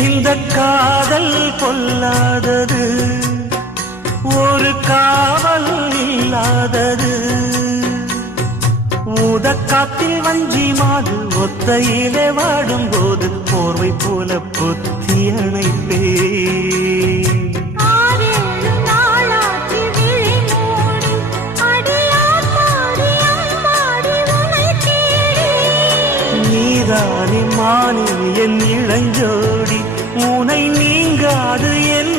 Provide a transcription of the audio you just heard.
இந்த காதல் பொல்லாதது, ஒரு காவல் இல்லாதது. ஊதக்காத்தில் வஞ்சி மாது ஒத்தையிலே வாடும் போது போர்வை போல பொத்தி அணைப்பே. நீதானே மானே என் இளஞ்சோடி, உனை நீங்காது என்